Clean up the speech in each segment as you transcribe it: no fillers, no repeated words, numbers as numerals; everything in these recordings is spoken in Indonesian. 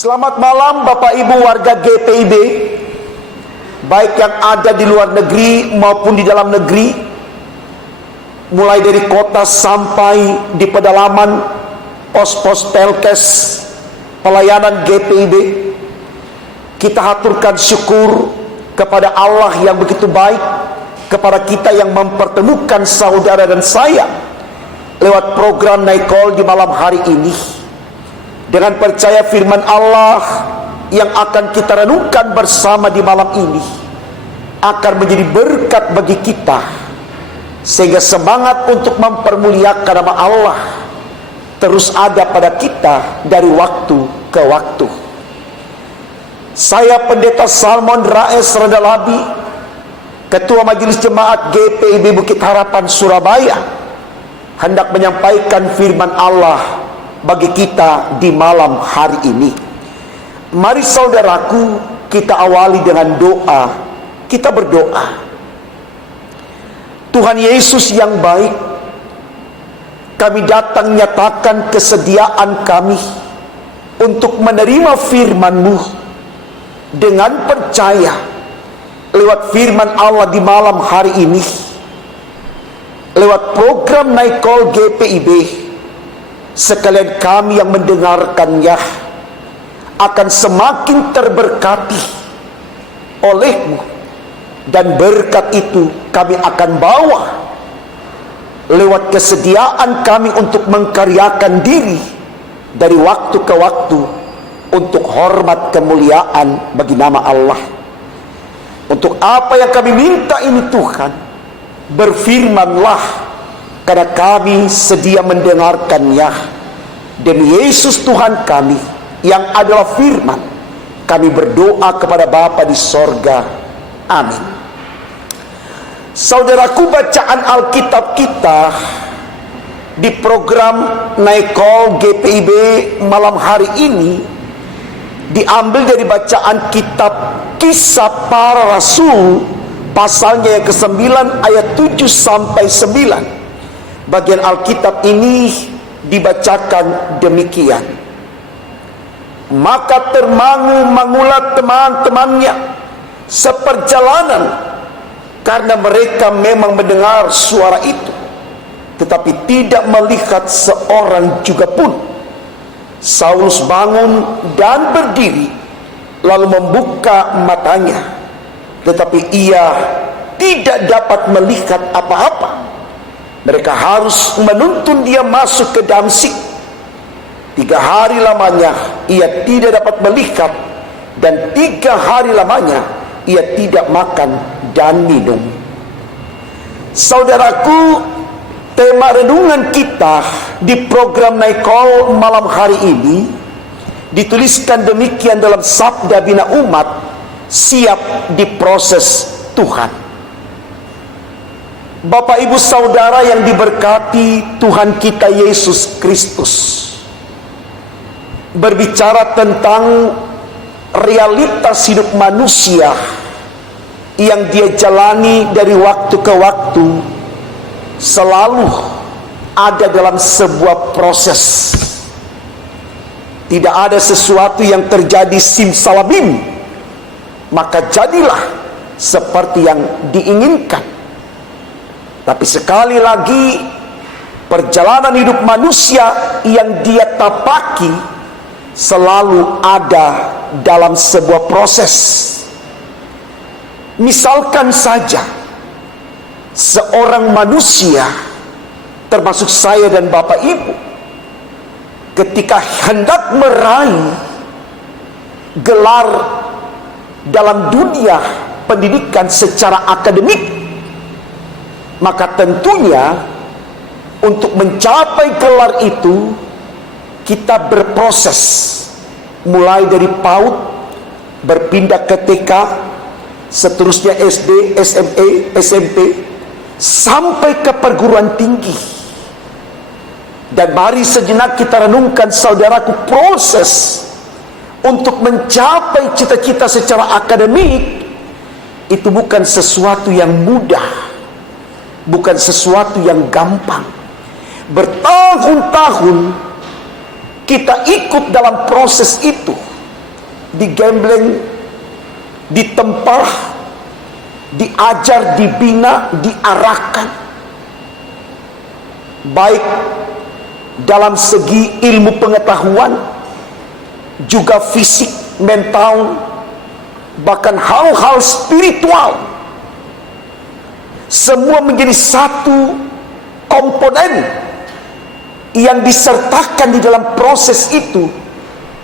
Selamat malam Bapak Ibu warga GPIB, baik yang ada di luar negeri maupun di dalam negeri, mulai dari kota sampai di pedalaman, pos-pos telkes, pelayanan GPIB. Kita haturkan syukur kepada Allah yang begitu baik, kepada kita yang mempertemukan saudara dan saya lewat program Night Call di malam hari ini. Dengan percaya firman Allah yang akan kita renungkan bersama di malam ini akan menjadi berkat bagi kita, sehingga semangat untuk mempermuliakan nama Allah terus ada pada kita dari waktu ke waktu. Saya Pendeta Salmon Raes Rendalabi, Ketua Majelis Jemaat GPIB Bukit Harapan Surabaya, hendak menyampaikan firman Allah bagi kita di malam hari ini. Mari saudaraku, kita awali dengan doa. Kita berdoa. Tuhan Yesus yang baik, kami datang nyatakan kesediaan kami untuk menerima firman-Mu dengan percaya lewat firman Allah di malam hari ini, lewat program Night Call GPIB. Sekalian kami yang mendengarkannya akan semakin terberkati oleh-Mu, dan berkat itu kami akan bawa lewat kesediaan kami untuk mengkaryakan diri dari waktu ke waktu untuk hormat kemuliaan bagi nama Allah. Untuk apa yang kami minta ini Tuhan, berfirman-Lah, karena kami sedia mendengarkannya. Demi Yesus Tuhan kami yang adalah firman, kami berdoa kepada Bapa di sorga. Amin. Saudaraku, bacaan Alkitab kita di program Night Call GPIB malam hari ini diambil dari bacaan kitab Kisah Para Rasul, pasalnya yang ke-9 ayat 7 sampai 9. Bagian Alkitab ini dibacakan demikian. Maka termangu-mangulah teman-temannya seperjalanan, karena mereka memang mendengar suara itu, tetapi tidak melihat seorang juga pun. Saulus bangun dan berdiri, lalu membuka matanya, tetapi ia tidak dapat melihat apa-apa. Mereka harus menuntun dia masuk ke Damsyik. 3 hari lamanya ia tidak dapat melihat, dan 3 hari lamanya ia tidak makan dan minum. Saudaraku, tema renungan kita di program Night Call malam hari ini dituliskan demikian dalam Sabda Bina Umat, siap diproses Tuhan. Bapak Ibu Saudara yang diberkati Tuhan kita Yesus Kristus, berbicara tentang realitas hidup manusia yang dia jalani dari waktu ke waktu, selalu ada dalam sebuah proses. Tidak ada sesuatu yang terjadi simsalabim, maka jadilah seperti yang diinginkan. Tapi sekali lagi, perjalanan hidup manusia yang dia tapaki selalu ada dalam sebuah proses. Misalkan saja, seorang manusia, termasuk saya dan Bapak Ibu, ketika hendak meraih gelar dalam dunia pendidikan secara akademik, maka tentunya untuk mencapai gelar itu kita berproses, mulai dari PAUD berpindah ke TK, seterusnya SD, SMA, SMP, sampai ke perguruan tinggi. Dan mari sejenak kita renungkan saudaraku, proses untuk mencapai cita-cita secara akademik itu bukan sesuatu yang mudah, bukan sesuatu yang gampang. Bertahun-tahun kita ikut dalam proses itu. digembleng, ditempah, diajar, dibina, diarahkan, baik dalam segi ilmu pengetahuan, juga fisik, mental, bahkan hal-hal spiritual. Semua menjadi satu komponen yang disertakan di dalam proses itu,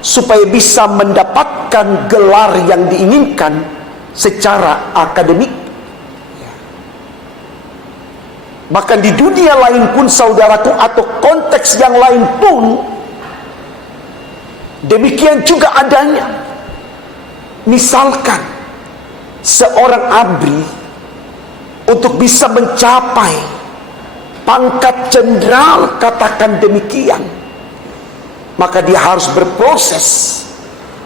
supaya bisa mendapatkan gelar yang diinginkan secara akademik. Bahkan di dunia lain pun, saudaraku, atau konteks yang lain pun demikian juga adanya. Misalkan seorang abri untuk bisa mencapai pangkat jenderal, katakan demikian, maka dia harus berproses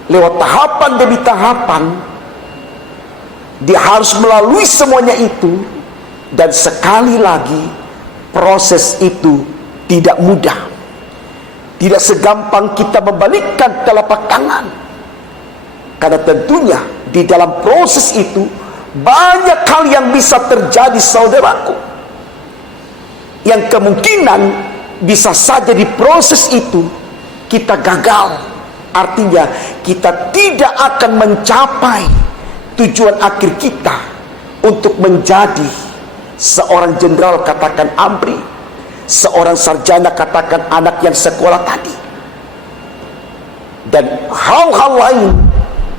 lewat tahapan demi tahapan. Dia harus melalui semuanya itu, dan sekali lagi proses itu tidak mudah. Tidak segampang kita membalikkan telapak tangan, karena tentunya di dalam proses itu banyak hal yang bisa terjadi, saudaraku, yang kemungkinan bisa saja di proses itu kita gagal. Artinya kita tidak akan mencapai tujuan akhir kita untuk menjadi seorang jenderal, katakan AMPRI, seorang sarjana, katakan anak yang sekolah tadi, dan hal-hal lain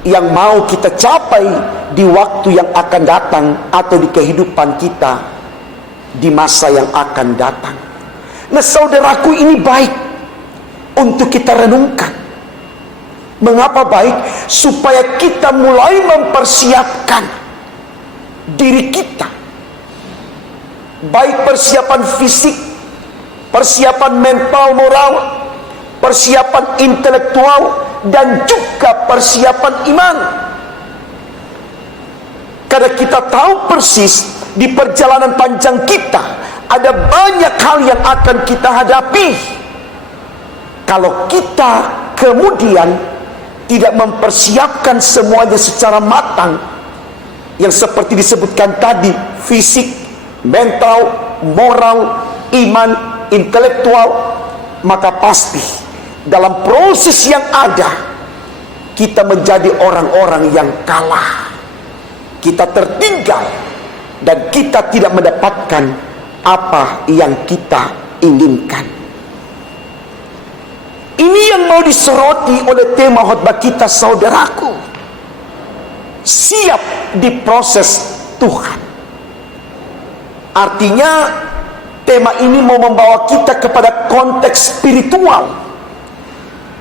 yang mau kita capai di waktu yang akan datang, atau di kehidupan kita di masa yang akan datang. Nah, saudaraku, ini baik untuk kita renungkan. Mengapa baik? Supaya kita mulai mempersiapkan diri kita, baik persiapan fisik, persiapan mental, moral, persiapan intelektual, dan juga persiapan iman. Karena kita tahu persis di perjalanan panjang kita ada banyak hal yang akan kita hadapi. Kalau kita kemudian tidak mempersiapkan semuanya secara matang, yang seperti disebutkan tadi, fisik, mental, moral, iman, intelektual, maka pasti dalam proses yang ada kita menjadi orang-orang yang kalah. Kita tertinggal dan kita tidak mendapatkan apa yang kita inginkan. Ini yang mau disoroti oleh tema khotbah kita, saudaraku. Siap diproses Tuhan. Artinya tema ini mau membawa kita kepada konteks spiritual,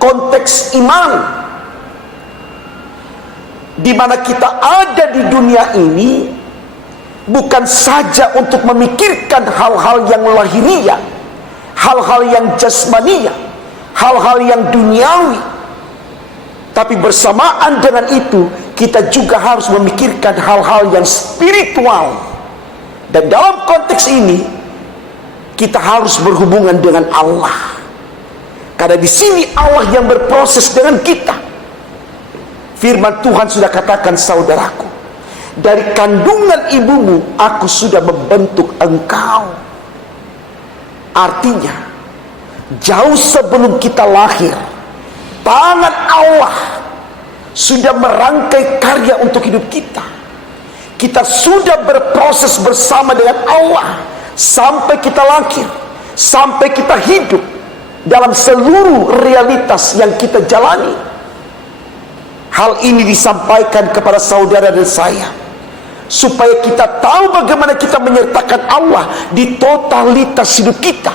konteks iman, di mana kita ada di dunia ini bukan saja untuk memikirkan hal-hal yang lahiriah, hal-hal yang jasmaniah, hal-hal yang duniawi, tapi bersamaan dengan itu kita juga harus memikirkan hal-hal yang spiritual. Dan dalam konteks ini kita harus berhubungan dengan Allah, karena di sini Allah yang berproses dengan kita. Firman Tuhan sudah katakan, saudaraku, dari kandungan ibumu aku sudah membentuk engkau. Artinya jauh sebelum kita lahir, tangan Allah sudah merangkai karya untuk hidup kita. Kita sudah berproses bersama dengan Allah sampai kita lahir, sampai kita hidup dalam seluruh realitas yang kita jalani. Hal ini disampaikan kepada saudara dan saya, supaya kita tahu bagaimana kita menyertakan Allah di totalitas hidup kita.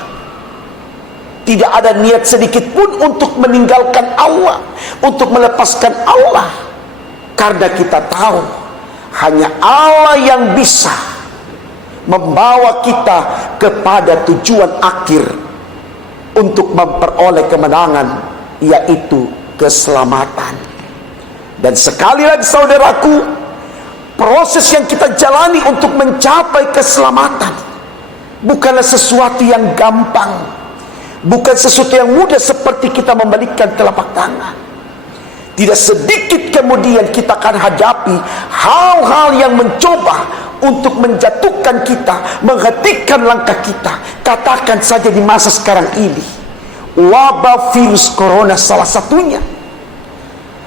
Tidak ada niat sedikit pun untuk meninggalkan Allah, untuk melepaskan Allah, karena kita tahu hanya Allah yang bisa membawa kita kepada tujuan akhir untuk memperoleh kemenangan, yaitu keselamatan. Dan sekali lagi, saudaraku, proses yang kita jalani untuk mencapai keselamatan bukanlah sesuatu yang gampang, bukan sesuatu yang mudah seperti kita membalikkan telapak tangan. Tidak sedikit kemudian kita akan hadapi hal-hal yang mencoba untuk menjatuhkan kita, menghentikan langkah kita. Katakan saja di masa sekarang ini, wabah virus corona salah satunya.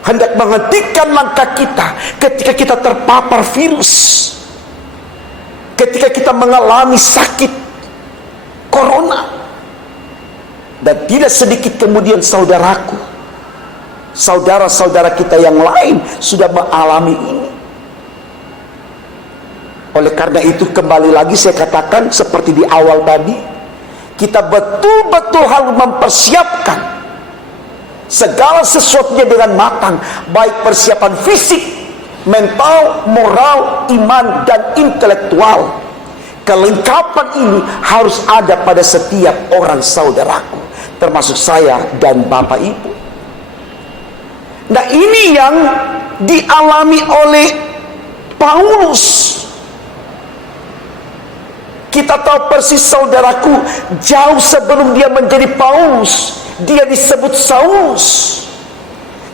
Hendak menghentikan langkah kita ketika kita terpapar virus, ketika kita mengalami sakit corona. Dan tidak sedikit kemudian saudaraku, saudara-saudara kita yang lain sudah mengalami ini. Oleh karena itu, kembali lagi saya katakan seperti di awal tadi, kita betul-betul harus mempersiapkan segala sesuatunya dengan matang, baik persiapan fisik, mental, moral, iman, dan intelektual. Kelengkapan ini harus ada pada setiap orang saudaraku, termasuk saya dan Bapak Ibu. Nah, ini yang dialami oleh Paulus. Kita tahu persis saudaraku, jauh sebelum dia menjadi Paulus, dia disebut Saulus.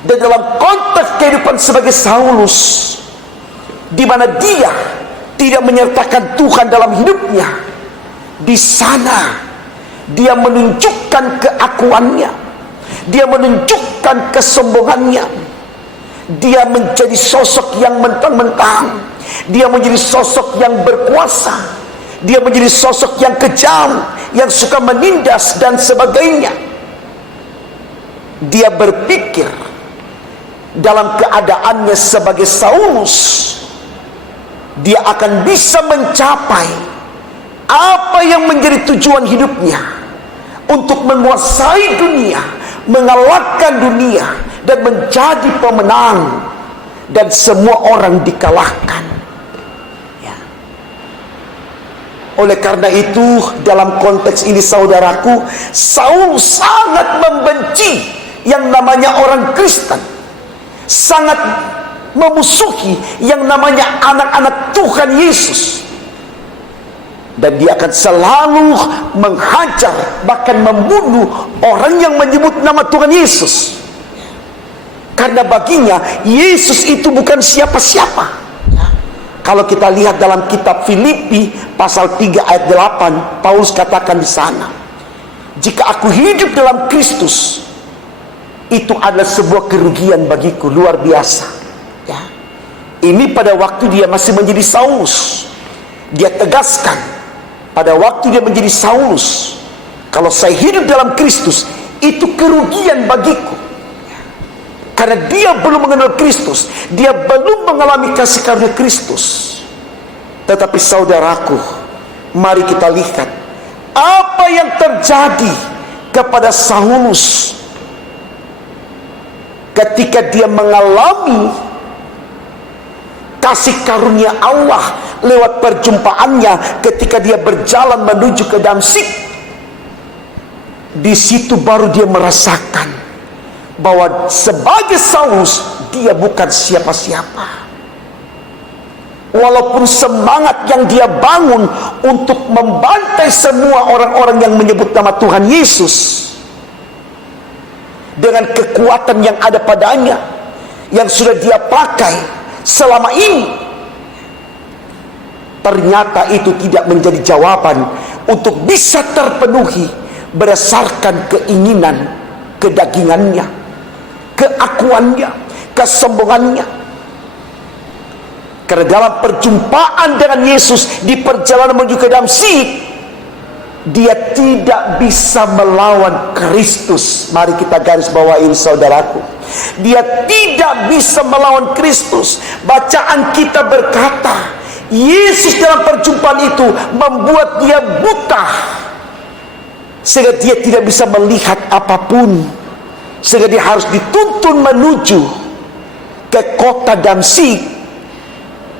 Dan dalam konteks kehidupan sebagai Saulus, di mana dia tidak menyertakan Tuhan dalam hidupnya, di sana dia menunjukkan keakuannya, dia menunjukkan kesombongannya, dia menjadi sosok yang mentang-mentang, dia menjadi sosok yang berkuasa, dia menjadi sosok yang kejam, yang suka menindas dan sebagainya. Dia berpikir dalam keadaannya sebagai Saulus, dia akan bisa mencapai apa yang menjadi tujuan hidupnya, untuk menguasai dunia, mengalahkan dunia, dan menjadi pemenang, dan semua orang dikalahkan. Ya. Oleh karena itu, dalam konteks ini saudaraku, Saul sangat membenci yang namanya orang Kristen, sangat memusuhi yang namanya anak-anak Tuhan Yesus, dan dia akan selalu menghajar, bahkan membunuh orang yang menyebut nama Tuhan Yesus, karena baginya Yesus itu bukan siapa-siapa. Kalau kita lihat dalam kitab Filipi pasal 3 ayat 8, Paulus katakan di sana, jika aku hidup dalam Kristus, itu adalah sebuah kerugian bagiku, luar biasa. Ya. Ini pada waktu dia masih menjadi Saulus. Dia tegaskan pada waktu dia menjadi Saulus, kalau saya hidup dalam Kristus, itu kerugian bagiku. Karena dia belum mengenal Kristus, dia belum mengalami kasih karunia Kristus. Tetapi saudaraku, mari kita lihat apa yang terjadi kepada Saulus ketika dia mengalami kasih karunia Allah lewat perjumpaannya ketika dia berjalan menuju ke Damsyik. Di situ baru dia merasakan bahwa sebagai Saulus dia bukan siapa-siapa. Walaupun semangat yang dia bangun untuk membantai semua orang-orang yang menyebut nama Tuhan Yesus, dengan kekuatan yang ada padanya, yang sudah dia pakai selama ini, ternyata itu tidak menjadi jawaban untuk bisa terpenuhi berdasarkan keinginan kedagingannya, keakuannya, kesombongannya. Karena dalam perjumpaan dengan Yesus di perjalanan menuju ke Damsyik, dia tidak bisa melawan Kristus. Mari kita garis bawahi saudaraku, dia tidak bisa melawan Kristus. Bacaan kita berkata, Yesus dalam perjumpaan itu membuat dia buta, sehingga dia tidak bisa melihat apapun, sehingga dia harus dituntun menuju ke kota Damsyik,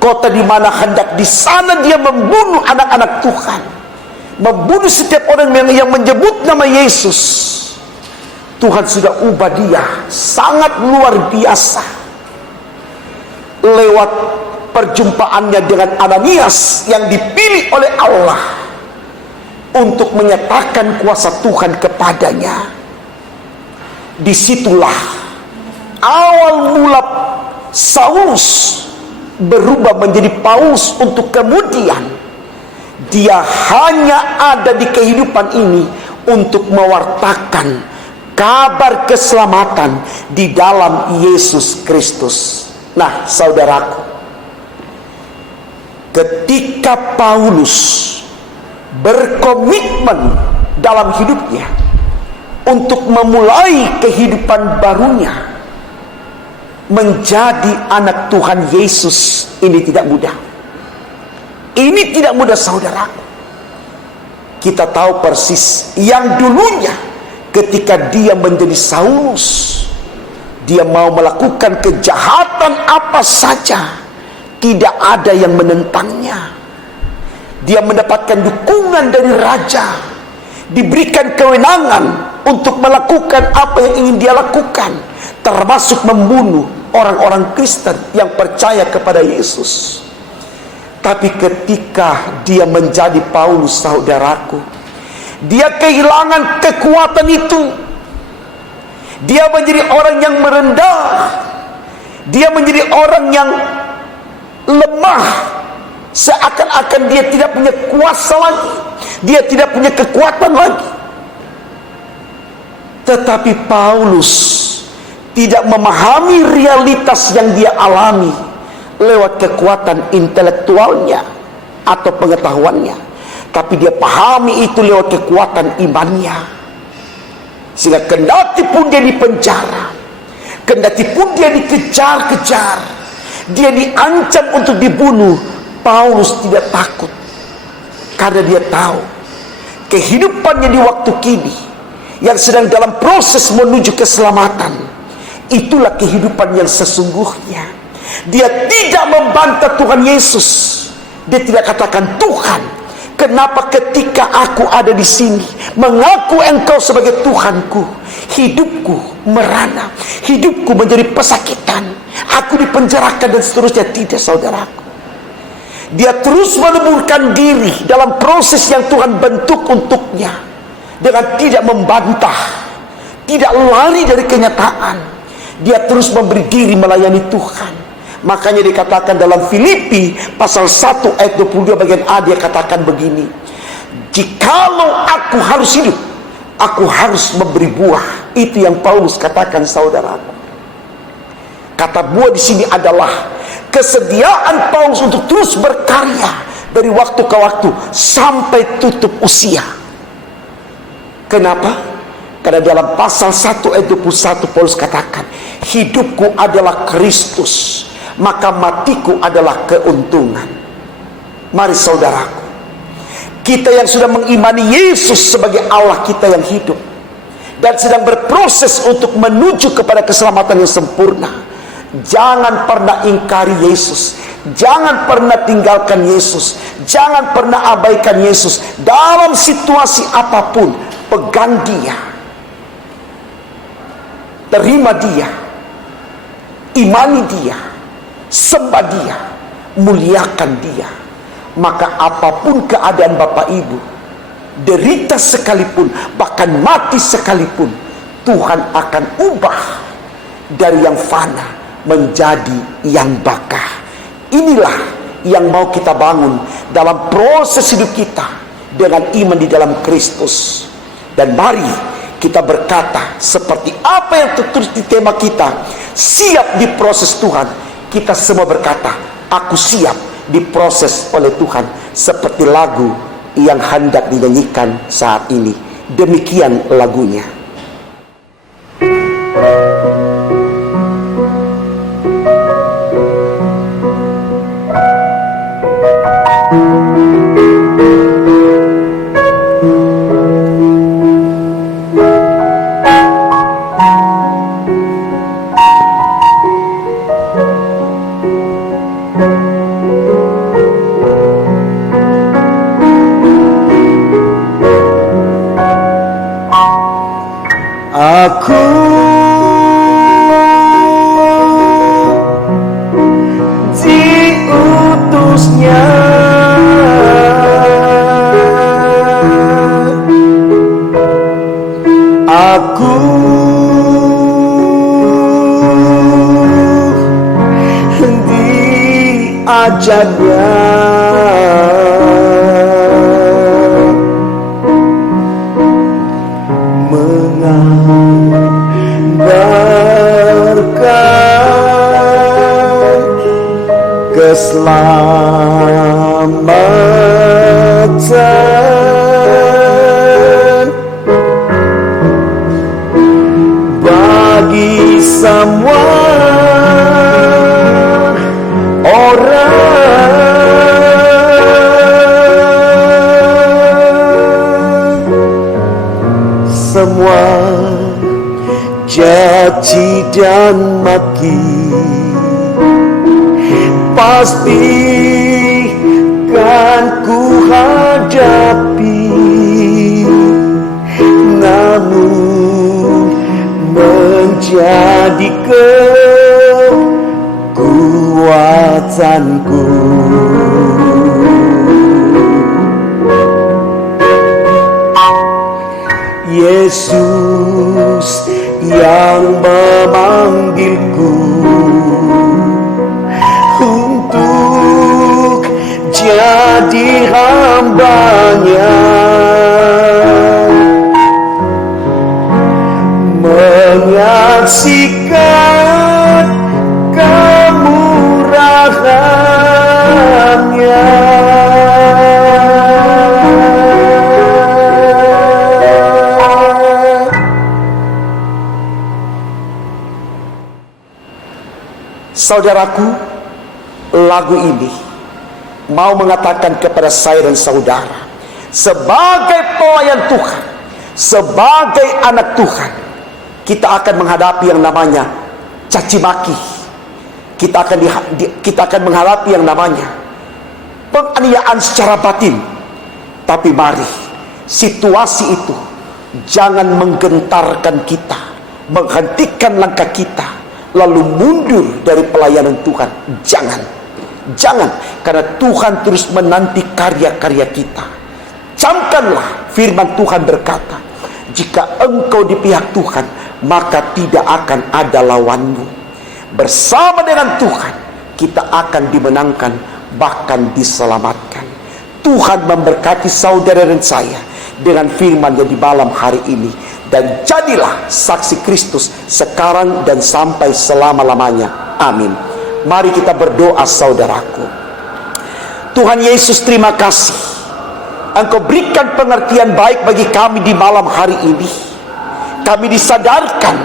kota di mana hendak di sana dia membunuh anak-anak Tuhan, membunuh setiap orang yang menyebut nama Yesus. Tuhan sudah ubah dia sangat luar biasa lewat perjumpaannya dengan Ananias yang dipilih oleh Allah untuk menyatakan kuasa Tuhan kepadanya. Disitulah awal mula Saulus berubah menjadi Paulus, untuk kemudian dia hanya ada di kehidupan ini untuk mewartakan kabar keselamatan di dalam Yesus Kristus. Nah, saudaraku, ketika Paulus berkomitmen dalam hidupnya untuk memulai kehidupan barunya menjadi anak Tuhan Yesus, ini tidak mudah. Ini tidak mudah, saudaraku. Kita tahu persis yang dulunya ketika dia menjadi Saulus, dia mau melakukan kejahatan apa saja, tidak ada yang menentangnya. Dia mendapatkan dukungan dari raja, diberikan kewenangan untuk melakukan apa yang ingin dia lakukan, termasuk membunuh orang-orang Kristen yang percaya kepada Yesus. Tapi ketika dia menjadi Paulus, saudaraku, dia kehilangan kekuatan itu. Dia menjadi orang yang merendah. Dia menjadi orang yang lemah, seakan-akan dia tidak punya kuasa lagi, dia tidak punya kekuatan lagi. Tetapi Paulus tidak memahami realitas yang dia alami lewat kekuatan intelektualnya atau pengetahuannya, tapi dia pahami itu lewat kekuatan imannya. Sehingga kendati pun dia dipenjara, kendati pun dia dikejar-kejar, dia diancam untuk dibunuh, Paulus tidak takut, karena dia tahu kehidupannya di waktu kini yang sedang dalam proses menuju keselamatan, itulah kehidupan yang sesungguhnya. Dia tidak membantah Tuhan Yesus. Dia tidak katakan, Tuhan, kenapa ketika aku ada di sini mengaku Engkau sebagai Tuhanku, hidupku merana, hidupku menjadi pesakitan, aku dipenjarakan dan seterusnya. Tidak, saudaraku. Dia terus meleburkan diri dalam proses yang Tuhan bentuk untuknya, dengan tidak membantah, tidak lari dari kenyataan. Dia terus memberi diri melayani Tuhan. Makanya dikatakan dalam Filipi pasal 1 ayat 22 bagian A, dia katakan begini, jikalau aku harus hidup, aku harus memberi buah. Itu yang Paulus katakan, saudaraku. Kata buah di sini adalah kesediaan Paulus untuk terus berkarya dari waktu ke waktu sampai tutup usia. Kenapa? Karena dalam pasal 1 ayat 21 Paulus katakan, hidupku adalah Kristus, maka matiku adalah keuntungan. Mari saudaraku, kita yang sudah mengimani Yesus sebagai Allah kita yang hidup dan sedang berproses untuk menuju kepada keselamatan yang sempurna, jangan pernah ingkari Yesus, jangan pernah tinggalkan Yesus, jangan pernah abaikan Yesus. Dalam situasi apapun, pegang Dia, terima Dia, imani Dia, sembah Dia, muliakan Dia. Maka apapun keadaan Bapak Ibu, derita sekalipun, bahkan mati sekalipun, Tuhan akan ubah dari yang fana menjadi yang bakah. Inilah yang mau kita bangun dalam proses hidup kita dengan iman di dalam Kristus. Dan mari kita berkata seperti apa yang tertulis di tema kita, siap diproses Tuhan. Kita semua berkata, aku siap diproses oleh Tuhan, seperti lagu yang hendak dinyanyikan saat ini. Demikian lagunya. Aku diutusnya, aku wajahnya, menggambarkan keselamatan bagi semua orang, semua caci dan maki pasti kan ku hadapi, namun menjadi kekuatanku. Yesus yang memanggilku untuk jadi hamba-Nya, menyaksikan kemurahan-Nya. Saudaraku, lagu ini mau mengatakan kepada saya dan saudara, sebagai pelayan Tuhan, sebagai anak Tuhan, kita akan menghadapi yang namanya caci maki. Kita akan menghadapi yang namanya penganiayaan secara batin. Tapi mari, situasi itu jangan menggentarkan kita, menghentikan langkah kita, lalu mundur dari pelayanan Tuhan. Jangan, karena Tuhan terus menanti karya-karya kita. Camkanlah firman Tuhan berkata, jika engkau di pihak Tuhan, maka tidak akan ada lawanmu. Bersama dengan Tuhan, kita akan dimenangkan, bahkan diselamatkan. Tuhan memberkati saudara dan saya dengan firman-Nya di malam hari ini. Dan jadilah saksi Kristus sekarang dan sampai selama-lamanya. Amin. Mari kita berdoa, saudaraku. Tuhan Yesus, terima kasih Engkau berikan pengertian baik bagi kami di malam hari ini. Kami disadarkan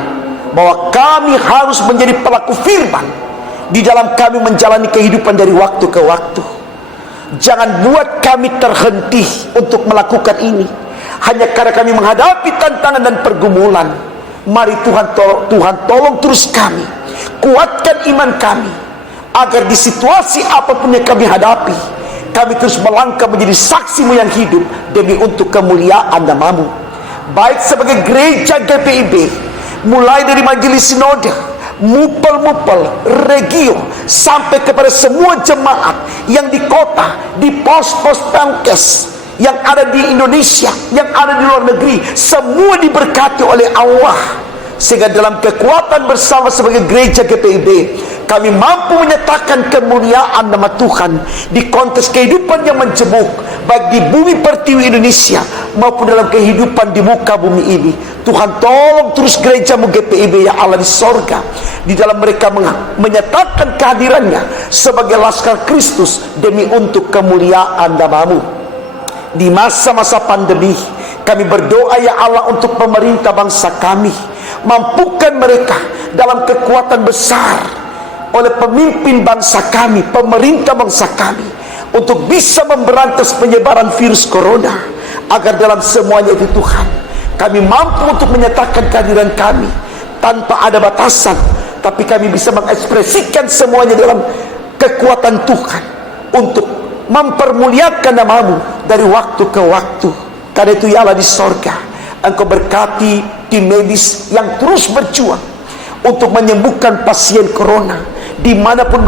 bahwa kami harus menjadi pelaku firman di dalam kami menjalani kehidupan dari waktu ke waktu. Jangan buat kami terhenti untuk melakukan ini hanya karena kami menghadapi tantangan dan pergumulan. Mari Tuhan tolong terus kami, kuatkan iman kami, agar di situasi apapun yang kami hadapi, kami terus melangkah menjadi saksi-Mu yang hidup demi untuk kemuliaan nama-Mu. Baik sebagai gereja GPIB, mulai dari majelis sinode, mupel-mupel, regio, sampai kepada semua jemaat yang di kota, di pos-pos pemkes, yang ada di Indonesia, yang ada di luar negeri, semua diberkati oleh Allah, sehingga dalam kekuatan bersama sebagai gereja GPIB, kami mampu menyatakan kemuliaan nama Tuhan di konteks kehidupan yang menjemuk, baik di bumi pertiwi Indonesia maupun dalam kehidupan di muka bumi ini. Tuhan tolong terus gereja-Mu GPIB ya Allah di sorga, di dalam mereka menyatakan kehadirannya sebagai laskar Kristus demi untuk kemuliaan nama-Mu. Di masa-masa pandemi, kami berdoa ya Allah untuk pemerintah bangsa kami. Mampukan mereka dalam kekuatan besar oleh pemimpin bangsa kami, pemerintah bangsa kami, untuk bisa memberantas penyebaran virus corona. Agar dalam semuanya itu Tuhan, kami mampu untuk menyatakan kehadiran kami tanpa ada batasan, tapi kami bisa mengekspresikan semuanya dalam kekuatan Tuhan untuk mempermuliakan nama-Mu dari waktu ke waktu. Karena itu ya Allah di sorga, Engkau berkati tim medis yang terus berjuang untuk menyembuhkan pasien corona dimanapun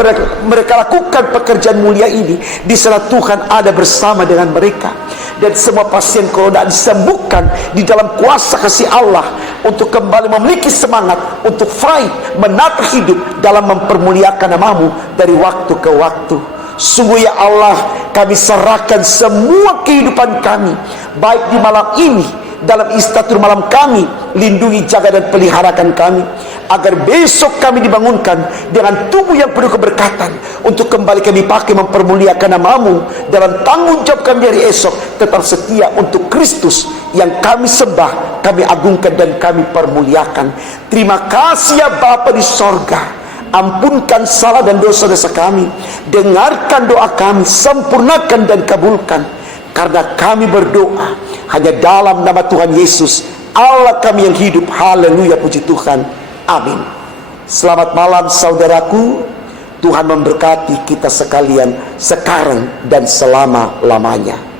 mereka lakukan pekerjaan mulia ini. Di sana Tuhan ada bersama dengan mereka, dan semua pasien corona disembuhkan di dalam kuasa kasih Allah untuk kembali memiliki semangat untuk fight, menata hidup dalam mempermuliakan nama-Mu dari waktu ke waktu. Sungguh ya Allah, kami serahkan semua kehidupan kami, baik di malam ini, dalam istirahat malam kami. Lindungi, jaga dan peliharakan kami, agar besok kami dibangunkan dengan tubuh yang penuh keberkatan, untuk kembali kami pakai mempermuliakan nama-Mu dalam tanggung jawab kami hari esok. Tetap setia untuk Kristus yang kami sembah, kami agungkan dan kami permuliakan. Terima kasih ya Bapa di sorga. Ampunkan salah dan dosa-dosa kami, dengarkan doa kami, sempurnakan dan kabulkan, karena kami berdoa hanya dalam nama Tuhan Yesus, Allah kami yang hidup. Haleluya, puji Tuhan, amin. Selamat malam saudaraku. Tuhan memberkati kita sekalian sekarang dan selama-lamanya.